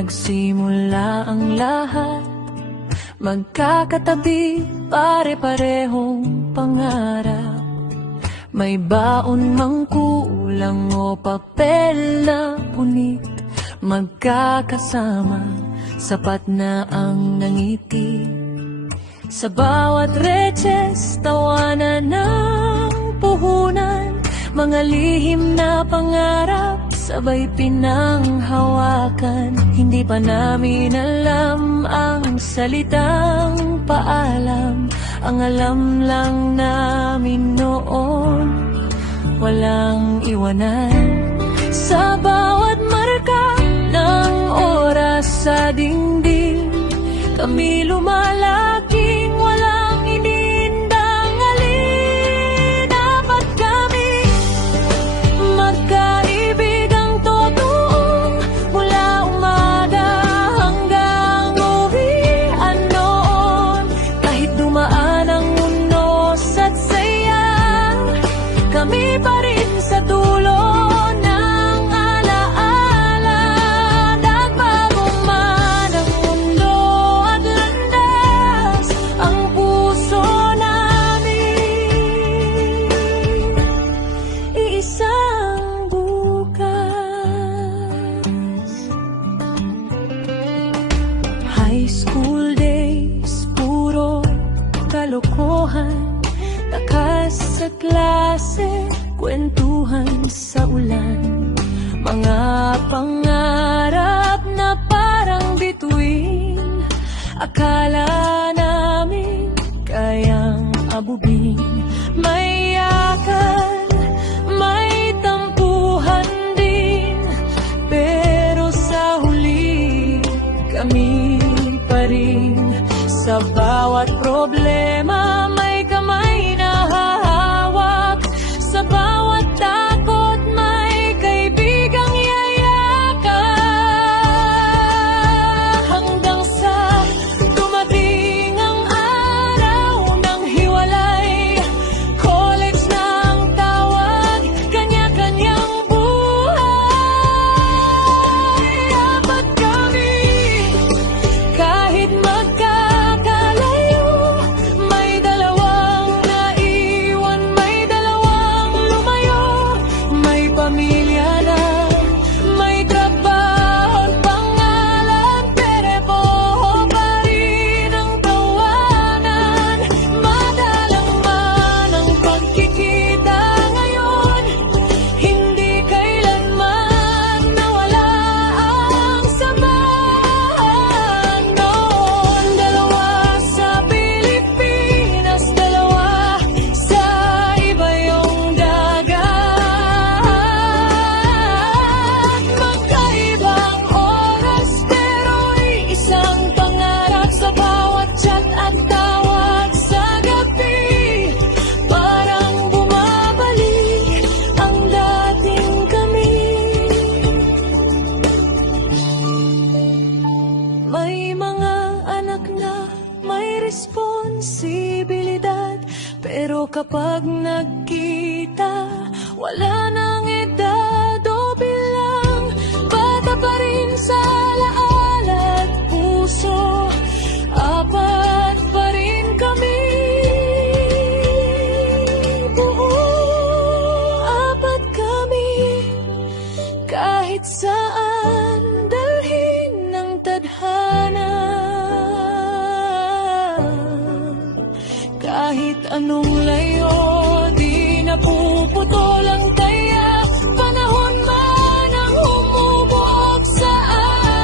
nagsimula ang lahat. Magkakatabi, pare-parehong pangarap. May baon mang kulang o papel na punit. Magkakasama, sapat na ang nangiti. Sa bawat reches, tawanan ng puhunan. Mga lihim na pangarap, sabay pinanghawakan. Hindi pa namin alam ang salitang paalam. Ang alam lang namin noon, walang iwanan. Sa bawat marka ng oras sa dingding, kami lumalaging walang inindang alin. Dapat kami magkaibigang totoong mula umaga hanggang uwian noon. Kahit dumaan ang unos at saya, kami pa rin sa dulo. High school days, puro kalokohan. Takas sa klase, kwentuhan sa ulan. Mga pangarap na parang bituin. Akala namin kayang abubin. May yakan, may tampuhan din. Pero sa huli, kami pa rin. Sa bawat problema, may kamay na hahawak. Sa bawat takot, may kaibigang yayakap. Hanggang sa dumating ang araw ng hiwalay. College na ang tawag, kanya-kanyang buhay. Dapat kami, kahit magkakalayo, may dalawang naiwan, may dalawang lumayo. May pamilya na, may trabaho at pangalan, pero pa rin ang tawanan. Madalang man ang pagkikita ngayon, hindi kailanman nawala ang samahan noon. Dalawa sa Pilipinas, dalawa sa iba yung dagat. Magkaibang oras pero'y isang pangarap. Sa bawat chat at tawag sa gabi, parang bumabalik ang dating kami. May mga anak na may responsibilidad, pero kapag nagkita, wala nang edad o bilang. Bata pa rin sa alaala at puso, apat pa rin kami. Buo, apat kami, kahit saan dalhin ng tadhana. Kahit anong layo, di napuputol ang taya. Panahon man ang humubog sa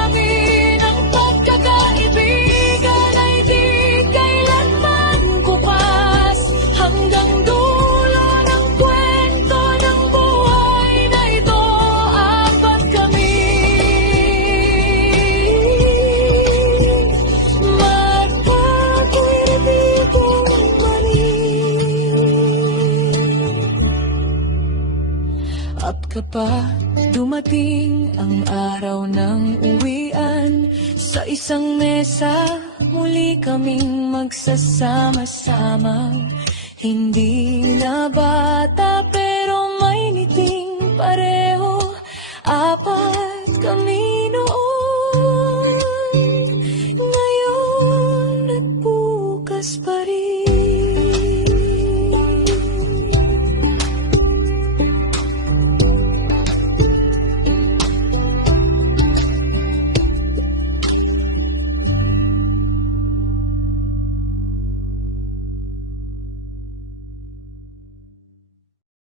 amin. Ang pagkakaibigan ay di kailanman kupas. Hanggang dulo ng kwento ng buhay na ito, apat kami. Magkakaibigan at kapag dumating ang araw ng uwian, sa isang mesa muli kaming magsasama-sama. Hindi na bata pero may ngiting pareho.